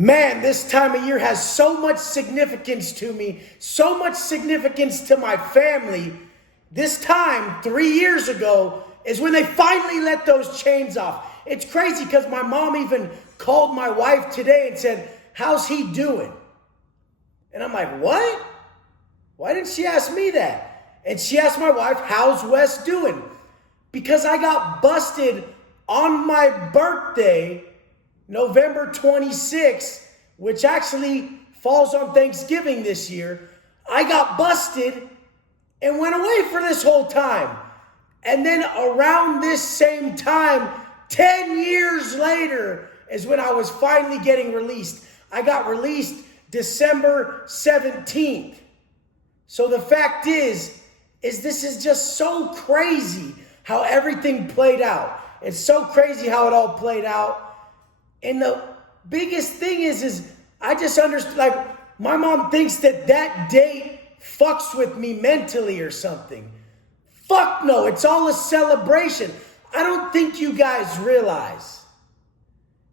Man, this time of year has so much significance to me, so much significance to my family. This time, 3 years ago, is when they finally let those chains off. It's crazy because my mom even called my wife today and said, "How's he doing?" And I'm like, what? Why didn't she ask me that? And she asked my wife, "How's Wes doing?" Because I got busted on my birthday, November 26th, which actually falls on Thanksgiving this year. I got busted and went away for this whole time. And then around this same time, 10 years later, is when I was finally getting released. I got released December 17th. So the fact is this is just so crazy how everything played out. It's so crazy how it all played out. And the biggest thing is I just understand, like, my mom thinks that date fucks with me mentally or something. Fuck no, it's all a celebration. I don't think you guys realize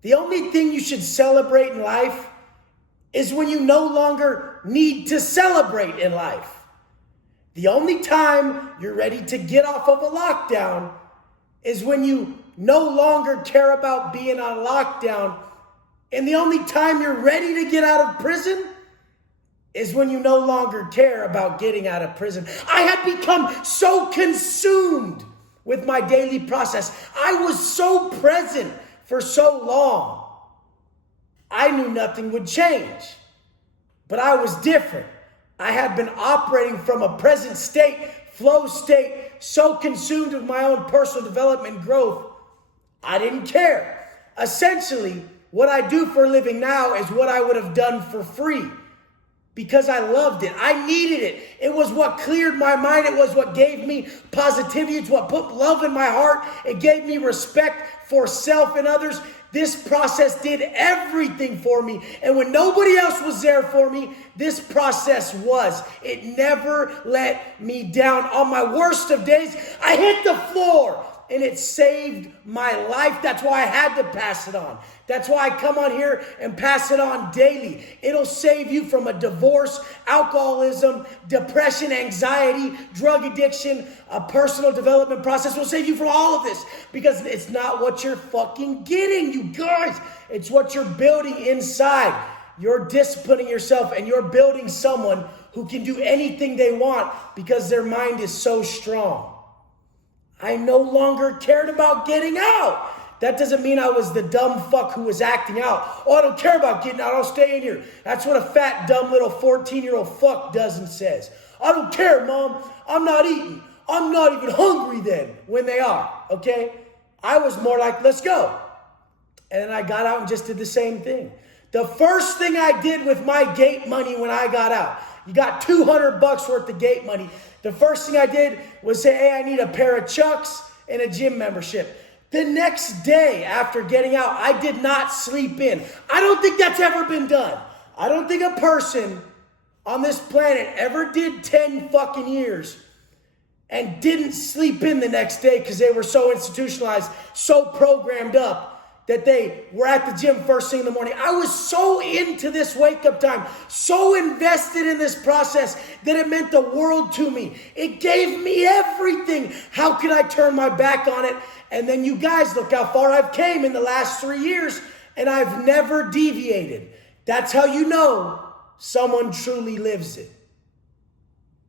the only thing you should celebrate in life is when you no longer need to celebrate in life. The only time you're ready to get off of a lockdown is when you no longer care about being on lockdown. And the only time you're ready to get out of prison is when you no longer care about getting out of prison. I had become so consumed with my daily process. I was so present for so long. I knew nothing would change, but I was different. I had been operating from a present state, flow state, so consumed with my own personal development and growth, I didn't care. Essentially, what I do for a living now is what I would have done for free because I loved it. I needed it. It was what cleared my mind. It was what gave me positivity. It's what put love in my heart. It gave me respect for self and others. This process did everything for me. And when nobody else was there for me, this process was. It never let me down. On my worst of days, I hit the floor and it saved my life. That's why I had to pass it on. That's why I come on here and pass it on daily. It'll save you from a divorce, alcoholism, depression, anxiety, drug addiction, a personal development process. Will save you from all of this because it's not what you're fucking getting, you guys. It's what you're building inside. You're disciplining yourself and you're building someone who can do anything they want because their mind is so strong. I no longer cared about getting out. That doesn't mean I was the dumb fuck who was acting out. Oh, I don't care about getting out. I'll stay in here. That's what a fat, dumb little 14-year-old fuck does and says. I don't care, Mom. I'm not eating. I'm not even hungry then when they are, okay? I was more like, let's go. And then I got out and just did the same thing. The first thing I did with my gate money when I got out, you got $200 worth of gate money. The first thing I did was say, hey, I need a pair of Chucks and a gym membership. The next day after getting out, I did not sleep in. I don't think that's ever been done. I don't think a person on this planet ever did 10 fucking years and didn't sleep in the next day because they were so institutionalized, so programmed up that they were at the gym first thing in the morning. I was so into this wake-up time, so invested in this process that it meant the world to me. It gave me everything. How could I turn my back on it? And then you guys, look how far I've came in the last 3 years, and I've never deviated. That's how you know someone truly lives it.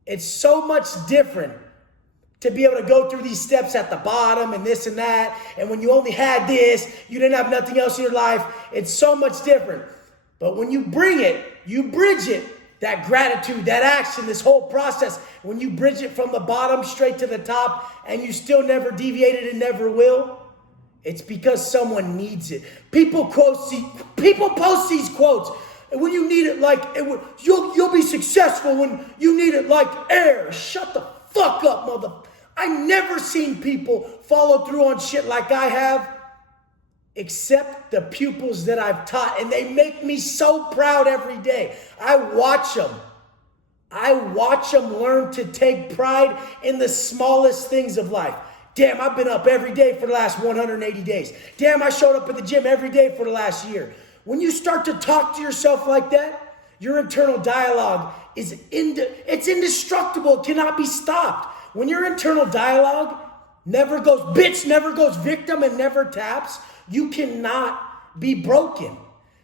It's so much different to be able to go through these steps at the bottom and this and that. And when you only had this, you didn't have nothing else in your life. It's so much different. But when you bring it, you bridge it, that gratitude, that action, this whole process, when you bridge it from the bottom straight to the top and you still never deviated and never will, it's because someone needs it. People post these quotes. When you need it like, you'll be successful when you need it like air. Shut the fuck up, mother. I never seen people follow through on shit like I have, except the pupils that I've taught. And they make me so proud every day. I watch them. Learn to take pride in the smallest things of life. Damn, I've been up every day for the last 180 days. Damn, I showed up at the gym every day for the last year. When you start to talk to yourself like that, your internal dialogue it's indestructible. It cannot be stopped. When your internal dialogue never goes bitch, never goes victim, and never taps, you cannot be broken.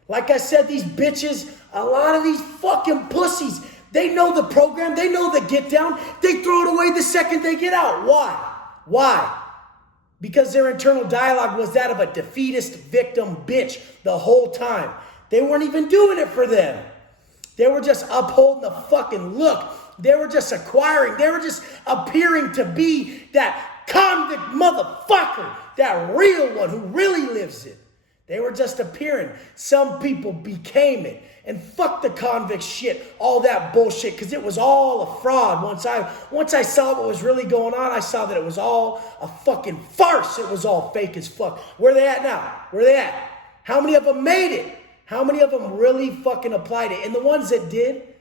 Like I said, these bitches, a lot of these fucking pussies, they know the program, they know the get down, they throw it away the second they get out. Why? Because their internal dialogue was that of a defeatist victim bitch the whole time. They weren't even doing it for them. They were just upholding the fucking look. They were just acquiring. They were just appearing to be that convict motherfucker, that real one who really lives it. They were just appearing. Some people became it. And fuck the convict shit, all that bullshit, because it was all a fraud. Once I saw what was really going on, I saw that it was all a fucking farce. It was all fake as fuck. Where are they at now? Where are they at? How many of them made it? How many of them really fucking applied it? And the ones that did,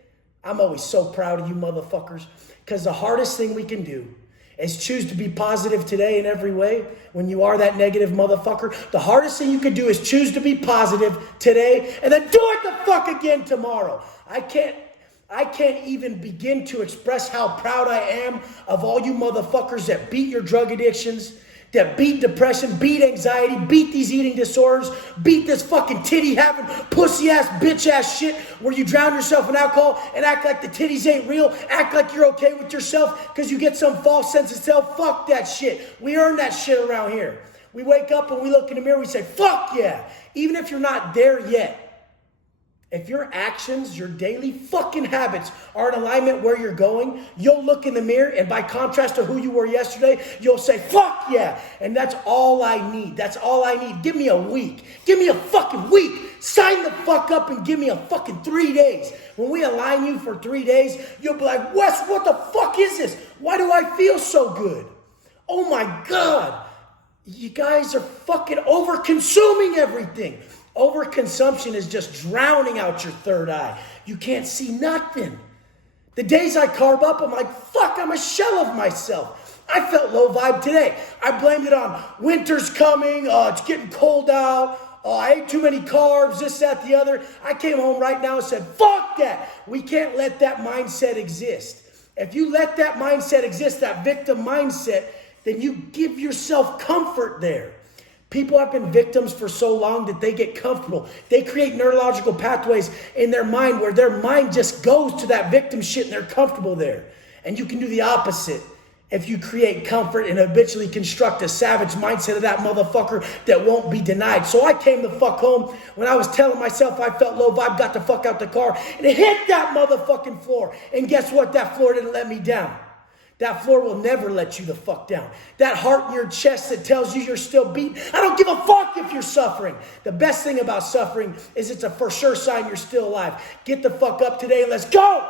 I'm always so proud of you motherfuckers, because the hardest thing we can do is choose to be positive today in every way. When you are that negative motherfucker, the hardest thing you can do is choose to be positive today and then do it the fuck again tomorrow. I can't even begin to express how proud I am of all you motherfuckers that beat your drug addictions, that beat depression, beat anxiety, beat these eating disorders, beat this fucking titty-having, pussy-ass, bitch-ass shit where you drown yourself in alcohol and act like the titties ain't real, act like you're okay with yourself because you get some false sense of self. Fuck that shit. We earn that shit around here. We wake up and we look in the mirror, we say, fuck yeah. Even if you're not there yet, if your actions, your daily fucking habits are in alignment where you're going, you'll look in the mirror and by contrast to who you were yesterday, you'll say, fuck yeah. And that's all I need. That's all I need. Give me a week. Give me a fucking week. Sign the fuck up and give me a fucking 3 days. When we align you for 3 days, you'll be like, Wes, what the fuck is this? Why do I feel so good? Oh my God. You guys are fucking over-consuming everything. Overconsumption is just drowning out your third eye. You can't see nothing. The days I carb up, I'm like, fuck, I'm a shell of myself. I felt low vibe today. I blamed it on winter's coming, it's getting cold out, I ate too many carbs, this, that, the other. I came home right now and said, fuck that. We can't let that mindset exist. If you let that mindset exist, that victim mindset, then you give yourself comfort there. People have been victims for so long that they get comfortable. They create neurological pathways in their mind where their mind just goes to that victim shit and they're comfortable there. And you can do the opposite if you create comfort and habitually construct a savage mindset of that motherfucker that won't be denied. So I came the fuck home when I was telling myself I felt low vibe, got the fuck out the car, and it hit that motherfucking floor. And guess what? That floor didn't let me down. That floor will never let you the fuck down. That heart in your chest that tells you you're still beating. I don't give a fuck if you're suffering. The best thing about suffering is it's a for sure sign you're still alive. Get the fuck up today and let's go.